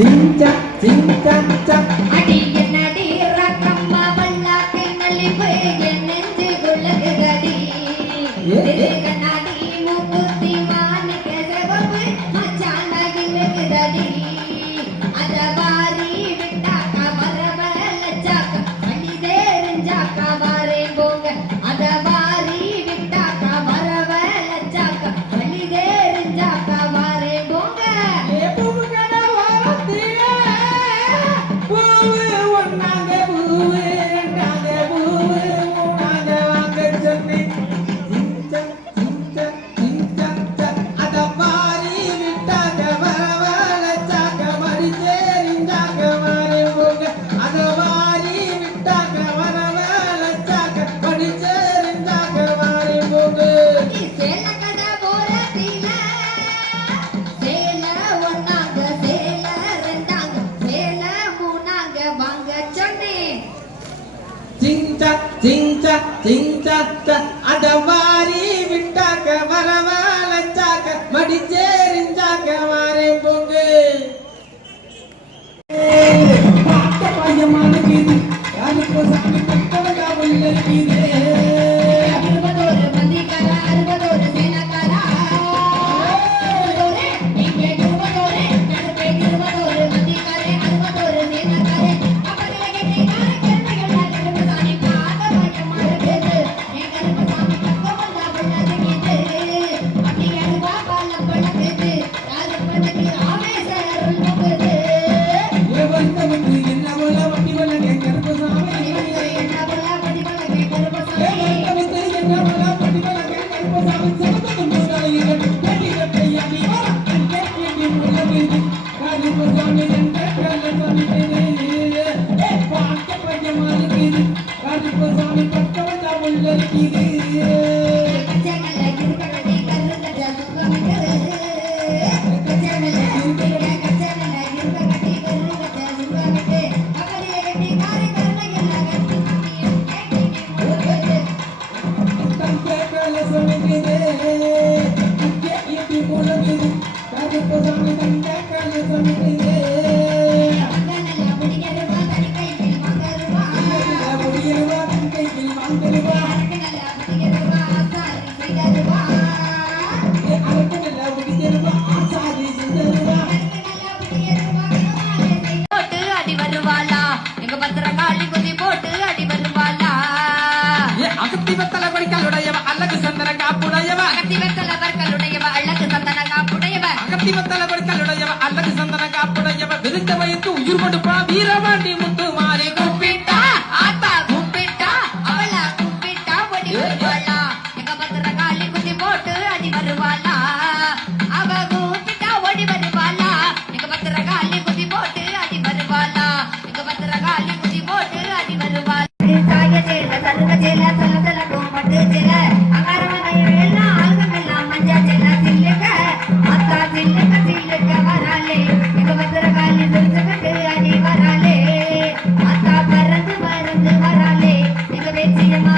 சிஞ்சா சிஞ்சா சா அடி என்னடி ரக்கம்மா பல்லாக்கு மல்லிப்பை என் நெஞ்சு குள்ளகுதடி கண்ணாடி மூக்குத்தி மாணிக்க சிவப்பு மச்சான கிள்ளுகுதடி அத வாரி விட்டாக்கா வரவலச்சாக்கா வண்டி தெரிஞ்சாக்கா வாரே போங்க அத வாரி விட்டாக்கா வரவலச்சாக்கா வண்டி தெரிஞ்சாக்கா வாரே போங்க சிஞ்சா சிஞ்சா சிஞ்சா அட வாரி விட்டாக்க வரவழைச்சாக்க மடிச்சேரிஞ்சாக்க வாரே போங்க பாட்ட பையமான கீது யாருக்கு சாமி பக்கவங்க உள்ளது அறுபதோரு மந்திக்கார அறுபதோரு சேனக்காரா இங்கே இருபதோரு நடுவே இருபதோரு மந்திக்காரே அறுபதோரு சேனக்காரே அப்பதில கெட்டிக்கார கெண்டைகள் கருப்பசாமி பாத பயமா இருக்குது என் கருப்பசாமி பக்கவங்க உள்ளது கீது அப்படி அழுவா பால பழக்குது யாருப்பதுக்கு ஆவேசம் அருள் முகுது வந்தவங்க என்ன போல வண்டி போல கருப்பசாமி என்ன போல படி பழகை கருப்பசாமி உயிர் கொடுப்பா வீரவாண்டி முத்து மாறி கூப்பிட்டா ஆத்தா கூப்பிட்டா அவள கூப்பிட்டா ஓடி வருவாளா எங்க பத்திர காலி குத்தி போட்டு அடி வருவாளா அவ கூப்பிட்டா ஓடி வருவாளா எங்க பத்திர காலி குத்தி போட்டு அடி வருவாளா எங்க பத்திர காலி குத்தி போட்டு அடி வருவாளா சாய சேல சருக சேல தல தல கோமட்டு சேல அகரவனை எல்லாம் ஆல்கம் எல்லாம் மஞ்சா சேல சில்லுக்க அத்தா சில்லுக்க சில்லுக்க வராலே எங்க பத்திர காலி சிரிச்சுக்கிட்டு அடி வராலே அத்தா பறந்து பறந்து வராலே எங்க வெச்சியம்மா